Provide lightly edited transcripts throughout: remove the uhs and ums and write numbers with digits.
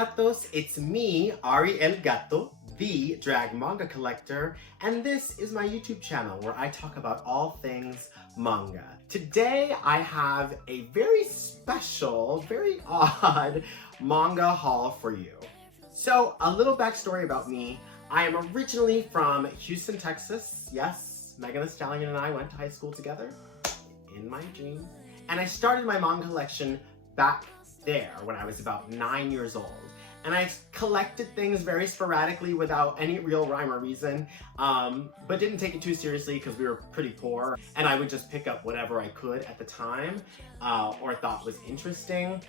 gatos, it's me, Ari L Gato, the drag manga collector, and this is my YouTube channel where I talk about all things manga. Today I have a very special, very odd manga haul for you. So a little backstory about me. I am originally from Houston, Texas. Yes, Megan Thee Stallion and I went to high school together, in my dream. And I started my manga collection back there when I was about 9 years old. And I collected things very sporadically without any real rhyme or reason, but didn't take it too seriously because we were pretty poor. And I would just pick up whatever I could at the time or thought was interesting.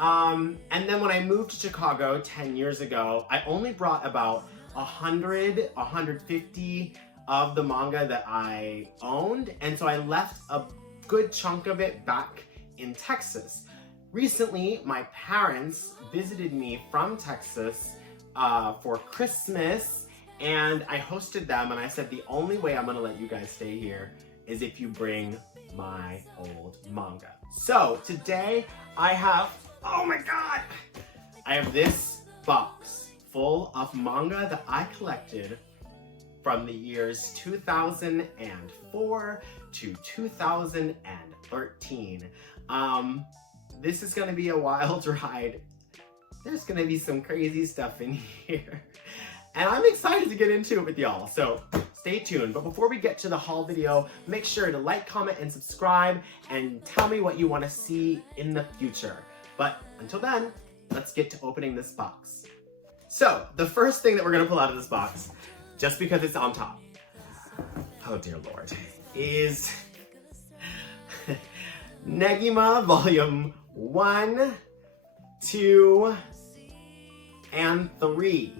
And then when I moved to Chicago 10 years ago, I only brought about 100, 150 of the manga that I owned. And so I left a good chunk of it back in Texas. Recently, my parents visited me from Texas for Christmas, and I hosted them, and I said, the only way I'm gonna let you guys stay here is if you bring my old manga. So today I have, oh my God, I have this box full of manga that I collected from the years 2004 to 2013. This is gonna be a wild ride. There's gonna be some crazy stuff in here. And I'm excited to get into it with y'all, so stay tuned. But before we get to the haul video, make sure to like, comment, and subscribe, and tell me what you wanna see in the future. But until then, let's get to opening this box. So, the first thing that we're gonna pull out of this box, just because it's on top, oh dear Lord, is Negima Volume 1, 2, and 3.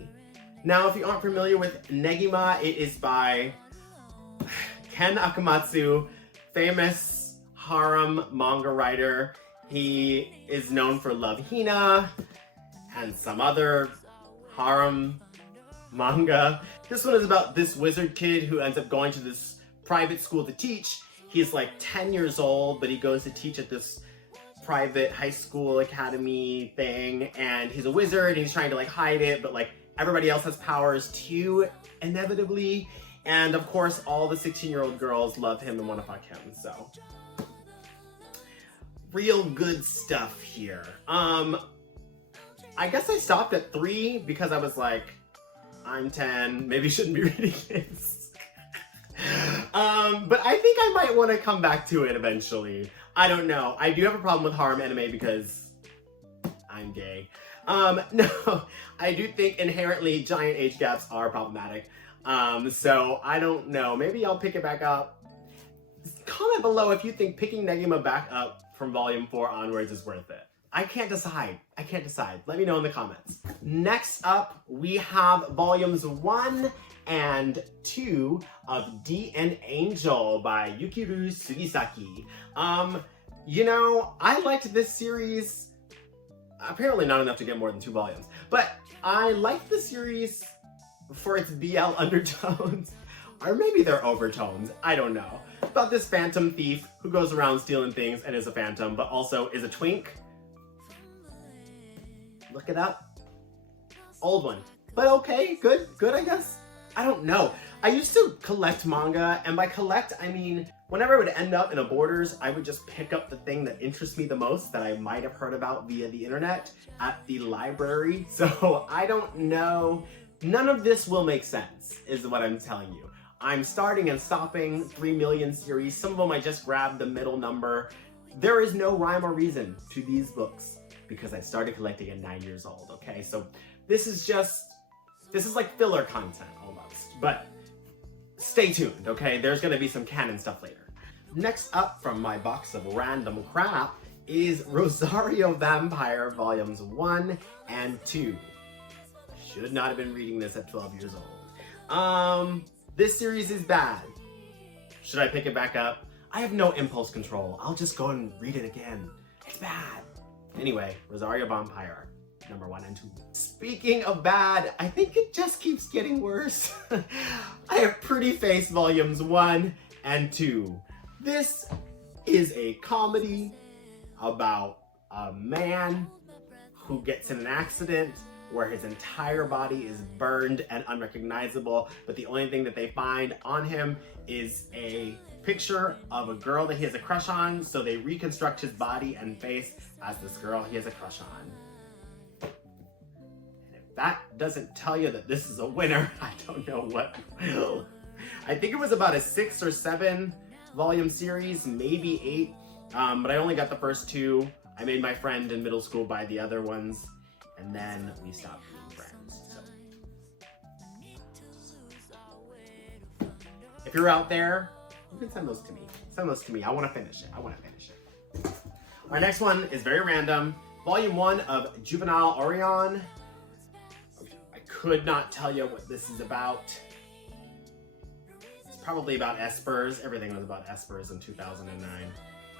Now, if you aren't familiar with Negima, it is by Ken Akamatsu, famous harem manga writer. He is known for Love Hina and some other harem manga. This one is about this wizard kid who ends up going to this private school to teach. He's like 10 years old, but he goes to teach at this private high school academy thing, and he's a wizard and he's trying to like hide it, but like everybody else has powers too, inevitably. And of course, all the 16-year-old girls love him and want to fuck him, so. Real good stuff here. I guess I stopped at 3 because I was like, I'm 10, maybe shouldn't be reading this. But I think I might want to come back to it eventually. I don't know. I do have a problem with harem anime because I'm gay. No, I do think inherently giant age gaps are problematic. So I don't know. Maybe I'll pick it back up. Comment below if you think picking Negima back up from Volume 4 onwards is worth it. I can't decide. I can't decide. Let me know in the comments. Next up, we have Volumes 1 and 2 of D and Angel by Yukiru Sugisaki. You know, I liked this series, apparently not enough to get more than 2 volumes, but I liked the series for its BL undertones, or maybe they're overtones, I don't know. About this phantom thief who goes around stealing things and is a phantom, but also is a twink. Look it up. Old one. But okay, good, I guess. I don't know. I used to collect manga, and by collect, I mean, whenever I would end up in a Borders, I would just pick up the thing that interests me the most that I might have heard about via the internet at the library. So I don't know. None of this will make sense, is what I'm telling you. I'm starting and stopping 3 million series. Some of them I just grabbed the middle number. There is no rhyme or reason to these books because I started collecting at 9 years old, okay? So this is like filler content almost, but stay tuned, okay? There's gonna be some canon stuff later. Next up from my box of random crap is Rosario Vampire Volumes 1 and 2. Should not have been reading this at 12 years old. This series is bad. Should I pick it back up? I have no impulse control. I'll just go and read it again. It's bad. Anyway, Rosario Vampire, number 1 and 2. Speaking of bad, I think it just keeps getting worse. I have Pretty Face Volumes 1 and 2. This is a comedy about a man who gets in an accident where his entire body is burned and unrecognizable, but the only thing that they find on him is a picture of a girl that he has a crush on, so they reconstruct his body and face as this girl he has a crush on. And if that doesn't tell you that this is a winner, I don't know what will. I think it was about a 6 or 7 volume series, maybe 8, but I only got the first 2. I made my friend in middle school buy the other ones, and then we stopped being friends. So. If you're out there, you can send those to me. Send those to me. I want to finish it. Our next one is very random. Volume 1 of Juvenile Orion. I could not tell you what this is about. Probably about espers. Everything was about espers in 2009.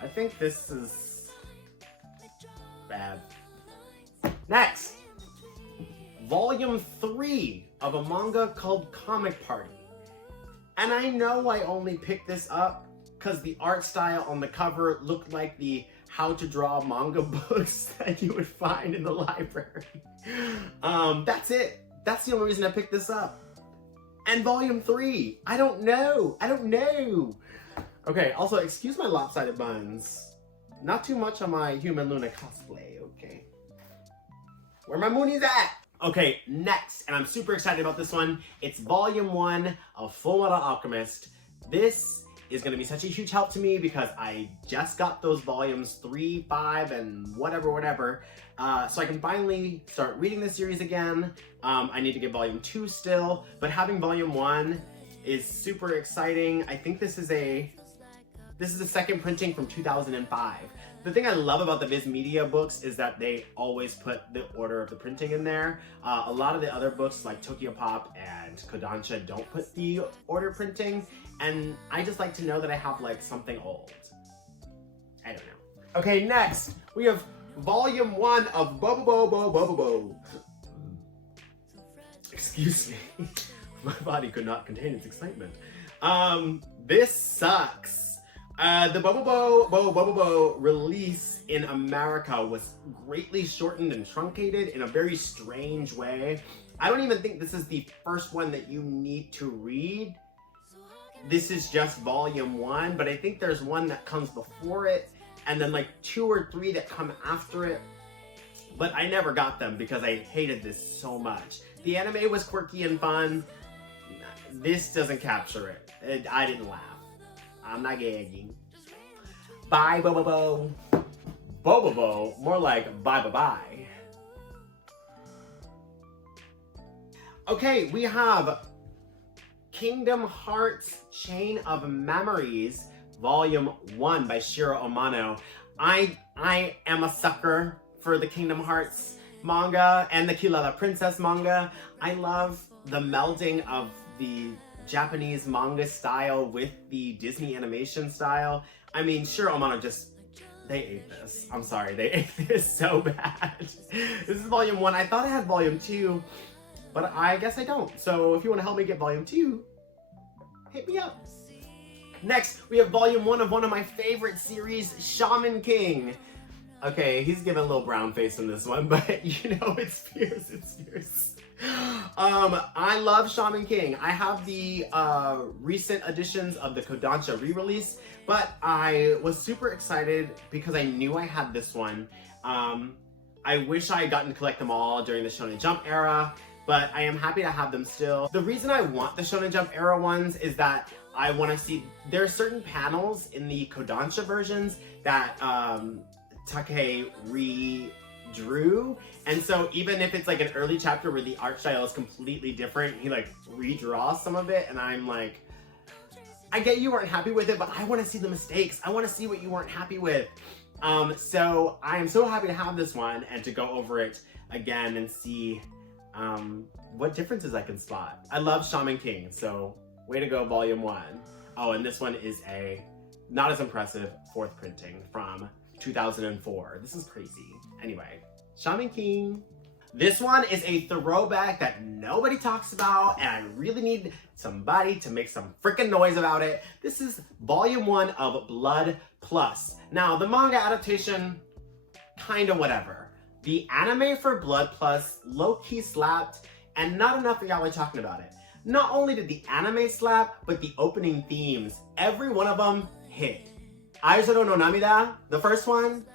I think this is bad. Next, volume 3 of a manga called Comic Party. And I know I only picked this up because the art style on the cover looked like the how to draw manga books that you would find in the library. That's it. That's the only reason I picked this up. And volume 3, I don't know. Okay, also excuse my lopsided buns. Not too much on my Human Luna cosplay, okay? Where my moonies at? Okay, next, and I'm super excited about this one. It's volume 1 of Full Metal Alchemist. This is gonna be such a huge help to me because I just got those volumes 3, 5, and whatever. So I can finally start reading the series again. I need to get volume 2 still, but having volume 1 is super exciting. I think this is the second printing from 2005. The thing I love about the vizmedia books is that they always put the order of the printing in there. A lot of the other books like Tokyo Pop and Kodansha don't put the order printing, and I just like to know that I have like something old. I don't know. Okay, next we have volume 1 of Bobobo. Excuse me. My body could not contain its excitement. This sucks. The Bobobo release in America was greatly shortened and truncated in a very strange way. I don't even think this is the first one that you need to read. This is just volume 1, but I think there's one that comes before it, and then like 2 or 3 that come after it. But I never got them because I hated this so much. The anime was quirky and fun. This doesn't capture it. I didn't laugh. I'm not gagging. Bye, Bobobo. Bobobo, more like bye. Okay, we have Kingdom Hearts Chain of Memories, Volume 1 by Shiro Amano. I am a sucker for the Kingdom Hearts manga and the Kilala Princess manga. I love the melding of the Japanese manga style with the Disney animation style. I mean, Shiro Amano they ate this. I'm sorry, they ate this so bad. This is volume 1. I thought I had volume 2, but I guess I don't. So if you want to help me get volume 2, hit me up. Next, we have volume 1 of one of my favorite series, Shaman King. Okay, he's giving a little brown face in this one, but you know, it's fierce. I love Shaman King. I have the recent editions of the Kodansha re-release, but I was super excited because I knew I had this one. I wish I had gotten to collect them all during the Shonen Jump era, but I am happy to have them still. The reason I want the Shonen Jump era ones is that I want to see, there are certain panels in the Kodansha versions that Take redrew, and so even if it's like an early chapter where the art style is completely different, he like redraws some of it, and I'm like, I get you weren't happy with it, but I want to see the mistakes. I want to see what you weren't happy with. So I am so happy to have this one and to go over it again and see what differences I can spot. I love Shaman King, so way to go, volume 1. Oh, and this one is a not as impressive 4th printing from 2004. This is crazy. Anyway, Shaman King. This one is a throwback that nobody talks about, and I really need somebody to make some freaking noise about it. This is volume 1 of Blood Plus. Now, the manga adaptation, kind of whatever. The anime for Blood Plus low-key slapped, and not enough of y'all are talking about it. Not only did the anime slap, but the opening themes, every one of them hit. Aizuru no Namida, the first one.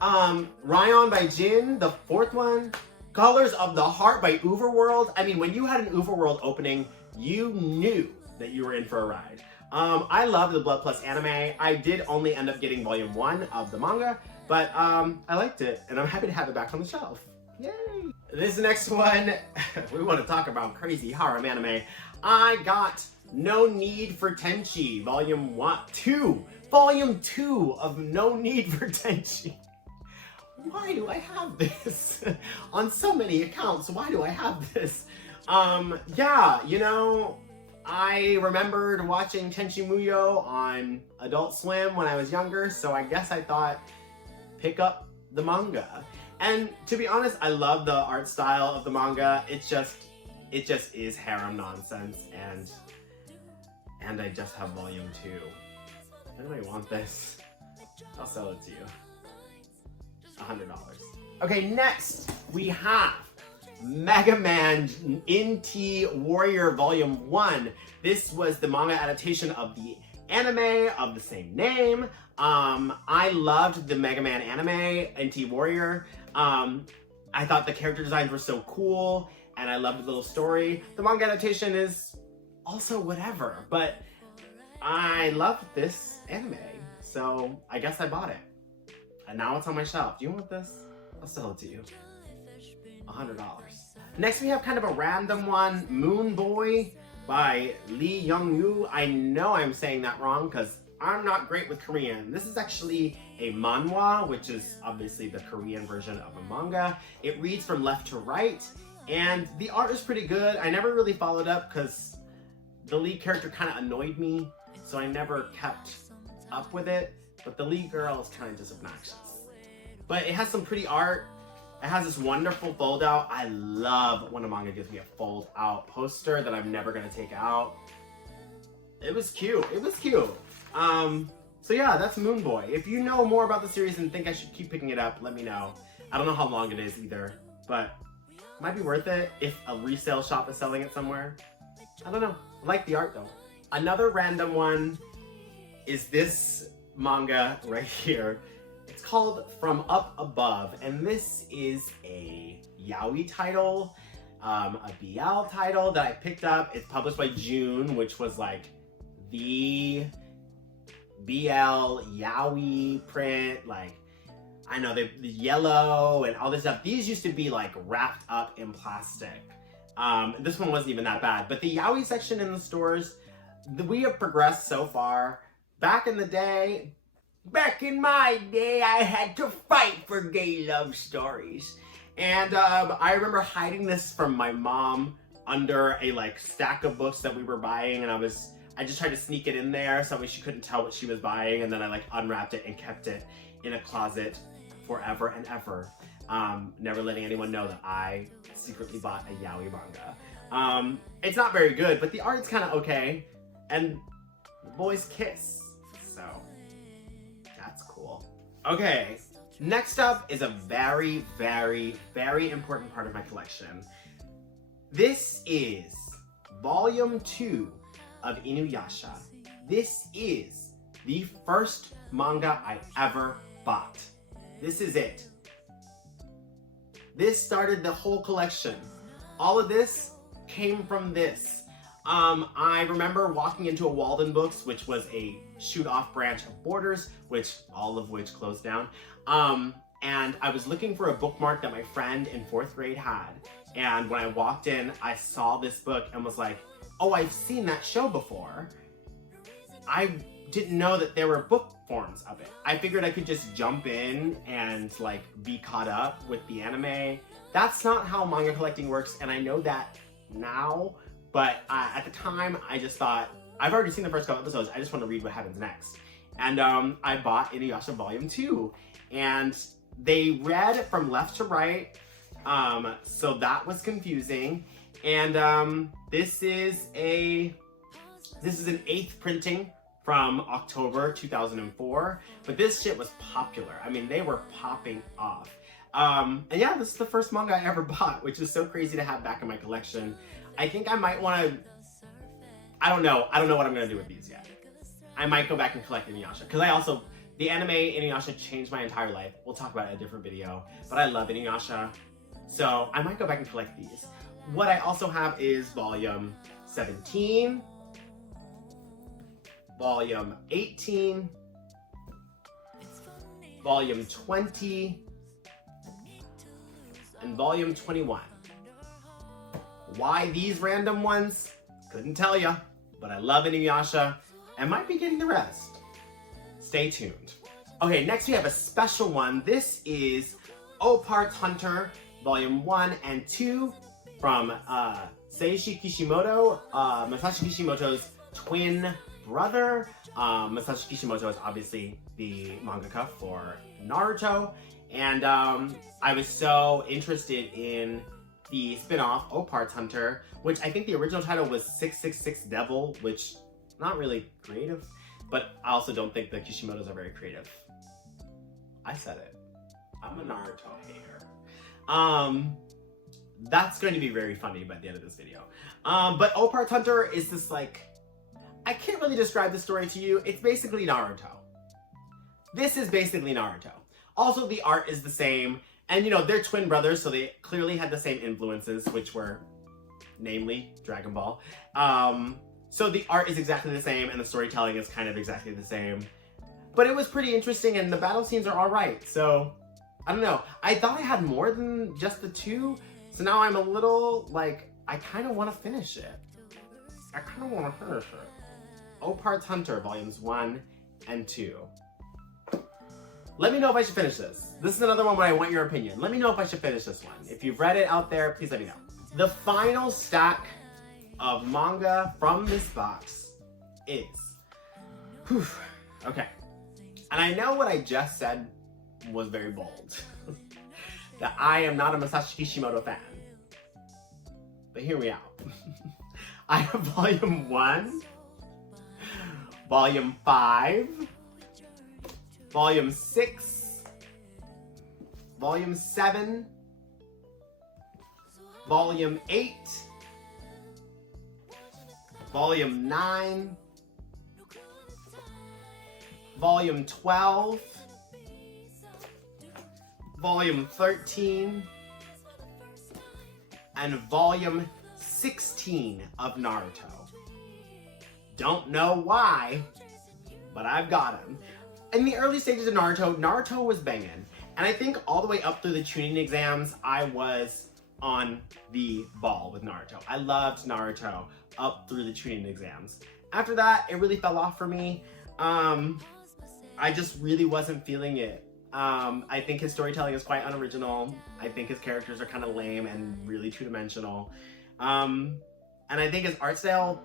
Ryan by Jin, the fourth one. Colors of the Heart by Overworld. I mean, when you had an Overworld opening, you knew that you were in for a ride. I loved the Blood Plus anime. I did only end up getting volume 1 of the manga, but I liked it, and I'm happy to have it back on the shelf. Yay! This next one, we want to talk about crazy harem anime. I got No Need for Tenchi, volume 2 of No Need for Tenchi. Why do I have this? On so many accounts, why do I have this? Yeah, you know, I remembered watching Tenchi Muyo on Adult Swim when I was younger, so I guess I thought, pick up the manga. And to be honest, I love the art style of the manga. It just is harem nonsense, and I just have volume 2. If anybody want this, I'll sell it to you. $100. Okay, next we have Mega Man NT Warrior Volume 1. This was the manga adaptation of the anime of the same name. I loved the Mega Man anime, NT Warrior. I thought the character designs were so cool, and I loved the little story. The manga adaptation is also whatever, but I loved this anime, so I guess I bought it. And now it's on my shelf. Do you want this? I'll sell it to you. $100. Next we have kind of a random one, Moon Boy by Lee Young-woo. I know I'm saying that wrong because I'm not great with Korean. This is actually a manhwa, which is obviously the Korean version of a manga. It reads from left to right, and the art is pretty good. I never really followed up because the lead character kind of annoyed me, so I never kept up with it. But the lead girl is kind of just obnoxious. But it has some pretty art. It has this wonderful fold out. I love when a manga gives me a fold out poster that I'm never gonna take out. It was cute. It was cute. So yeah, that's Moon Boy. If you know more about the series and think I should keep picking it up, let me know. I don't know how long it is either, but it might be worth it if a resale shop is selling it somewhere. I don't know. I like the art though. Another random one is this manga right here. It's called From Up Above, and this is a yaoi title, a BL title that I picked up. It's published by June, which was like the BL yaoi print, like, I know the yellow and all this stuff. These used to be like wrapped up in plastic. This one wasn't even that bad, but the yaoi section in the stores, we have progressed so far. Back in my day, I had to fight for gay love stories. And I remember hiding this from my mom under a like stack of books that we were buying, and I just tried to sneak it in there so she couldn't tell what she was buying, and then I like unwrapped it and kept it in a closet forever and ever, never letting anyone know that I secretly bought a yaoi manga. It's not very good, but the art's kind of okay, and the boys kiss, so that's cool. Okay, next up is a very, very, very important part of my collection. This is Volume 2 of Inuyasha. This is the first manga I ever bought. This is it. This started the whole collection. All of this came from this. I remember walking into a Walden Books, which was a shoot-off branch of Borders, all of which closed down. And I was looking for a bookmark that my friend in 4th grade had. And when I walked in, I saw this book and was like, oh, I've seen that show before. I didn't know that there were book forms of it. I figured I could just jump in and like be caught up with the anime. That's not how manga collecting works, and I know that now, but at the time I just thought, I've already seen the first couple episodes, I just want to read what happens next. And I bought Inuyasha Volume 2, and they read from left to right, so that was confusing. And this is an 8th printing from October 2004, but this shit was popular. I mean, they were popping off. And yeah, this is the first manga I ever bought, which is so crazy to have back in my collection. I think I might want to, I don't know what I'm going to do with these yet. I might go back and collect Inuyasha, because the anime Inuyasha changed my entire life. We'll talk about it in a different video, but I love Inuyasha, so I might go back and collect these. What I also have is volume 17, volume 18, volume 20, and volume 21. Why these random ones? Couldn't tell ya, but I love Inuyasha and might be getting the rest. Stay tuned. Okay, next we have a special one. This is Opart Hunter, volume 1 and 2 from Seishi Kishimoto, Masashi Kishimoto's twin brother. Masashi Kishimoto is obviously the mangaka for Naruto, and I was so interested in the spin-off Opart Hunter, which I think the original title was 666 Devil, which not really creative, but I also don't think the Kishimotos are very creative. I said it. I'm a Naruto hater. That's going to be very funny by the end of this video. But Opart Hunter is this, like, I can't really describe the story to you. It's basically Naruto. This is basically Naruto. Also, the art is the same. And, you know, they're twin brothers, so they clearly had the same influences, which were, namely, Dragon Ball. So the art is exactly the same, and the storytelling is kind of exactly the same. But it was pretty interesting, and the battle scenes are alright, so I don't know. I thought I had more than just the two, so now I'm a little, like, I kind of want to finish it. Opart Hunter, volumes 1 and 2. Let me know if I should finish this. This is another one where I want your opinion. Let me know if I should finish this one. If you've read it out there, please let me know. The final stack of manga from this box is... Whew, okay. And I know what I just said was very bold. That I am not a Masashi Kishimoto fan. But hear me out. I have volume 1, volume 5, volume 6, volume 7, volume 8, volume 9, volume 12, volume 13, and volume 16 of Naruto. Don't know why, but I've got him. In the early stages of Naruto was banging. And I think all the way up through the tuning exams, I was on the ball with Naruto. I loved Naruto up through the tuning exams. After that, it really fell off for me. I just really wasn't feeling it. I think his storytelling is quite unoriginal. I think his characters are kind of lame and really two-dimensional. And I think his art style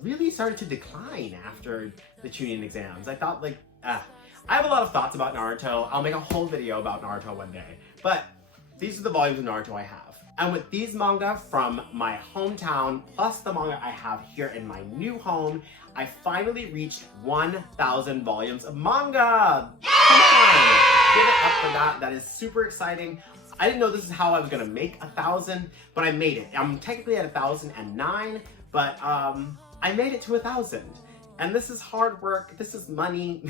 really started to decline after the tuning exams. I thought, like, I have a lot of thoughts about Naruto. I'll make a whole video about Naruto one day. But these are the volumes of Naruto I have. And with these manga from my hometown, plus the manga I have here in my new home, I finally reached 1,000 volumes of manga! Come on! Give it up for that. That is super exciting. I didn't know this is how I was gonna make 1,000, but I made it. I'm technically at 1,009, but I made it to 1,000. And this is hard work, this is money,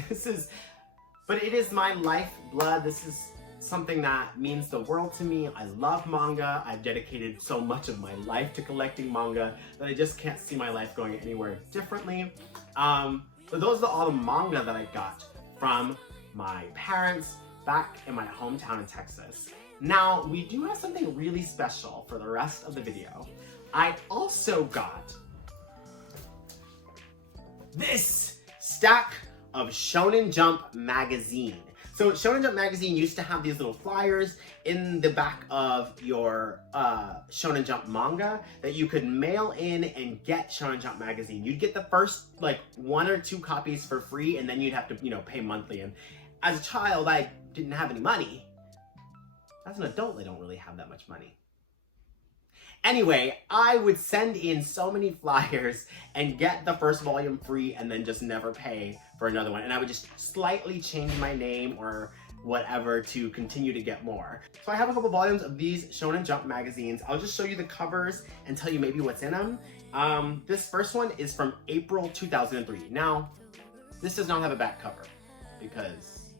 but it is my lifeblood. This is something that means the world to me. I love manga. I've dedicated so much of my life to collecting manga that I just can't see my life going anywhere differently. But those are all the manga that I got from my parents back in my hometown in Texas. Now, we do have something really special for the rest of the video. I also got this stack of Shonen Jump magazine. So Shonen Jump magazine used to have these little flyers in the back of your Shonen Jump manga that you could mail in and get Shonen Jump magazine. You'd get the first like 1 or 2 copies for free, and then you'd have to, you know, pay monthly. And as a child, I didn't have any money. As an adult, I don't really have that much money. Anyway, I would send in so many flyers and get the first volume free and then just never pay for another one. And I would just slightly change my name or whatever to continue to get more. So I have a couple volumes of these Shonen Jump magazines. I'll just show you the covers and tell you maybe what's in them. This first one is from April 2003. Now, this does not have a back cover because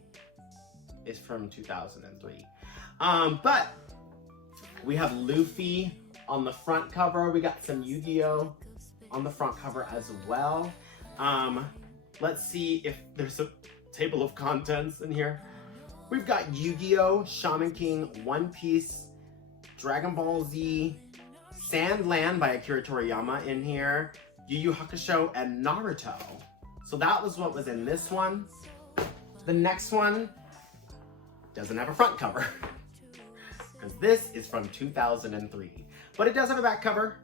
it's from 2003. But we have Luffy on the front cover. We got some Yu-Gi-Oh on the front cover as well. Let's see if there's a table of contents in here. We've got Yu-Gi-Oh, Shaman King, One Piece, Dragon Ball Z, Sandland by Akira Toriyama in here, Yu Yu Hakusho, and Naruto. So that was what was in this one. The next one doesn't have a front cover because this is from 2003. But it does have a back cover,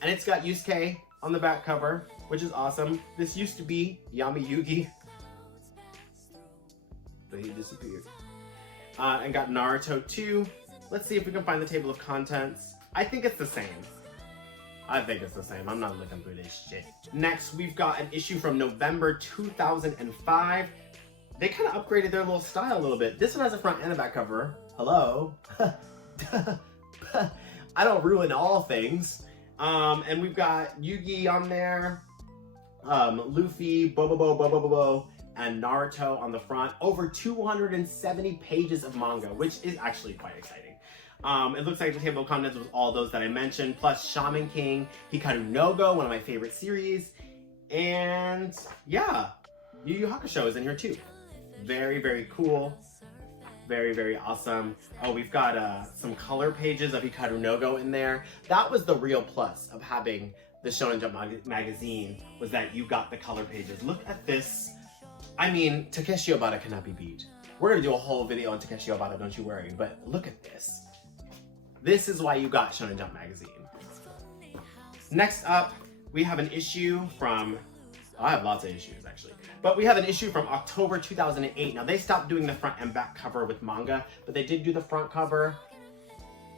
and it's got Yusuke on the back cover, which is awesome. This used to be Yami Yugi, but he disappeared. And got Naruto too. Let's see if we can find the table of contents. I think it's the same. I'm not looking through this shit. Next, we've got an issue from November 2005. They kind of upgraded their little style a little bit. This one has a front and a back cover. Hello. I don't ruin all things. And we've got Yugi on there, Luffy, Bobo, and Naruto on the front. Over 270 pages of manga, which is actually quite exciting. It looks like the table of contents was all those that I mentioned, plus Shaman King, Hikaru no Go, one of my favorite series. And yeah, Yu Yu Hakusho is in here too. Very, very cool. Very, very awesome. Oh, we've got some color pages of Hikaru no Go in there. That was the real plus of having the Shonen Jump magazine, was that you got the color pages. Look at this. I mean, Takeshi Obata cannot be beat. We're gonna do a whole video on Takeshi Obata, don't you worry, but look at this. This is why you got Shonen Jump magazine. Next up, we have an issue from, I have lots of issues actually, but we have an issue from October 2008. Now they stopped doing the front and back cover with manga, but they did do the front cover.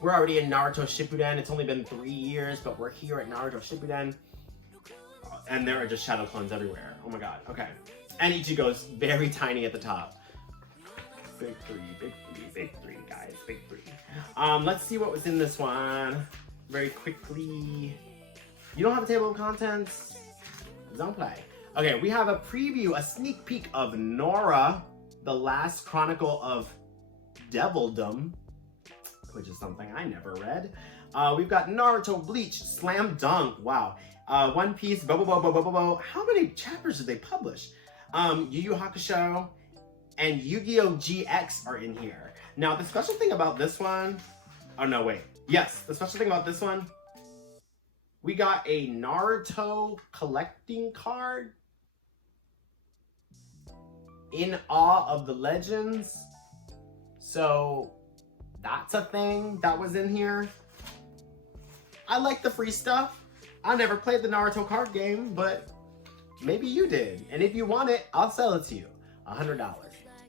We're already in Naruto Shippuden. It's only been 3 years, but we're here at Naruto Shippuden. And there are just shadow clones everywhere. Oh my god, okay. And Ichigo's very tiny at the top. Big three, guys, big three. Let's see what was in this one very quickly. You don't have a table of contents? Don't play. Okay, we have a preview, a sneak peek of Nora, the last chronicle of Devildom, which is something I never read. We've got Naruto, Bleach, Slam Dunk, wow. One Piece, Bobo. How many chapters did they publish? Yu Yu Hakusho and Yu-Gi-Oh! GX are in here. Now, the special thing about this one, oh no, wait. Yes, the special thing about this one, we got a Naruto collecting card. In Awe of the Legends. So that's a thing that was in here. I like the free stuff. I never played the Naruto card game, but maybe you did. And if you want it, I'll sell it to you. $100.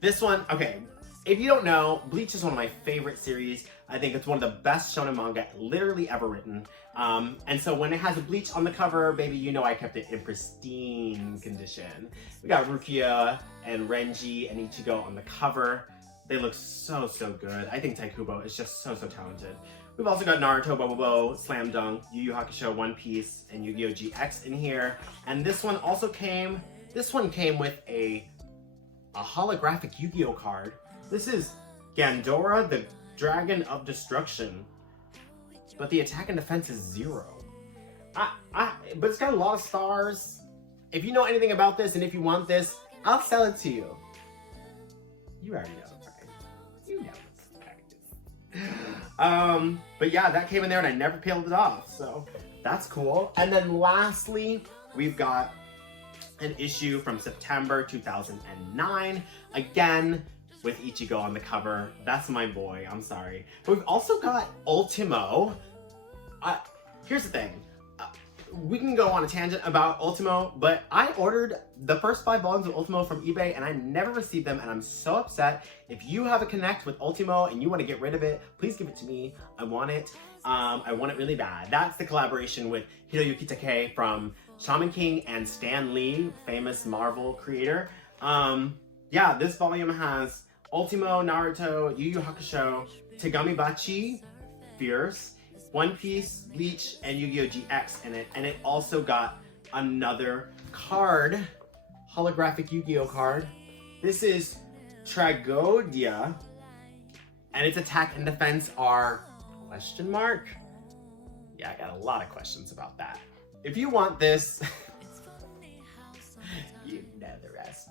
This one, okay. If you don't know, Bleach is one of my favorite series. I think it's one of the best shonen manga literally ever written. And so when it has a Bleach on the cover, baby, you know I kept it in pristine condition. We got Rukia and Renji and Ichigo on the cover. They look so, so good. I think Taikubo is just so, so talented. We've also got Naruto, Bobo, Slam Dunk, Yu Yu Hakusho, One Piece, and Yu-Gi-Oh! GX in here. And this one also came, with a holographic Yu-Gi-Oh! Card. This is Gandora, the Dragon of Destruction. But the attack and defense is 0. But it's got a lot of stars. If you know anything about this and if you want this, I'll sell it to you. You already know the price. You know the price. But yeah, that came in there and I never peeled it off. So that's cool. And then lastly, we've got an issue from September 2009. Again, with Ichigo on the cover. That's my boy, I'm sorry. But we've also got Ultimo. Here's the thing. We can go on a tangent about Ultimo, but I ordered the first 5 volumes of Ultimo from eBay and I never received them and I'm so upset. If you have a connect with Ultimo and you want to get rid of it, please give it to me. I want it. I want it really bad. That's the collaboration with Hiroyuki Takei from Shaman King and Stan Lee, famous Marvel creator. Yeah, this volume has Ultimo, Naruto, Yu Yu Hakusho, Tegami Bachi, Fierce, One Piece, Bleach, and Yu-Gi-Oh! GX in it. And it also got another card, holographic Yu-Gi-Oh! Card. This is Tragodia, and its attack and defense are question mark? Yeah, I got a lot of questions about that. If you want this, you know the rest.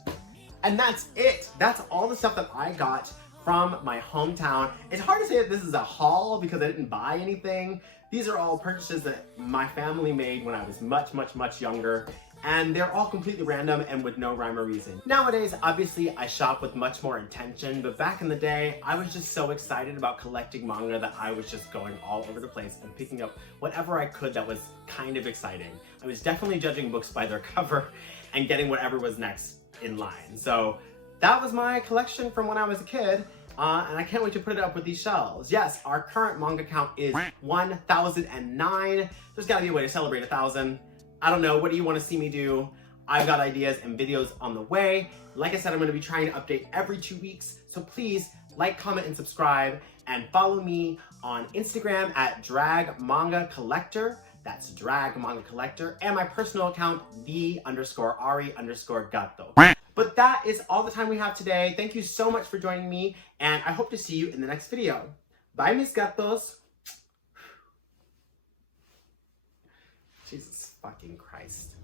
And that's it. That's all the stuff that I got from my hometown. It's hard to say that this is a haul because I didn't buy anything. These are all purchases that my family made when I was much younger, and they're all completely random and with no rhyme or reason. Nowadays, obviously, I shop with much more intention, but back in the day, I was just so excited about collecting manga that I was just going all over the place and picking up whatever I could that was kind of exciting. I was definitely judging books by their cover and getting whatever was next in line. So that was my collection from when I was a kid. And I can't wait to put it up with these shelves. Yes, our current manga count is 1,009. There's gotta be a way to celebrate 1,000. I don't know, what do you wanna see me do? I've got ideas and videos on the way. Like I said, I'm gonna be trying to update every 2 weeks. So please like, comment, and subscribe, and follow me on Instagram at dragmangacollector. That's Drag Manga Collector, and my personal account, the_Ari_Gato. But that is all the time we have today. Thank you so much for joining me, and I hope to see you in the next video. Bye, mis gatos. Jesus fucking Christ.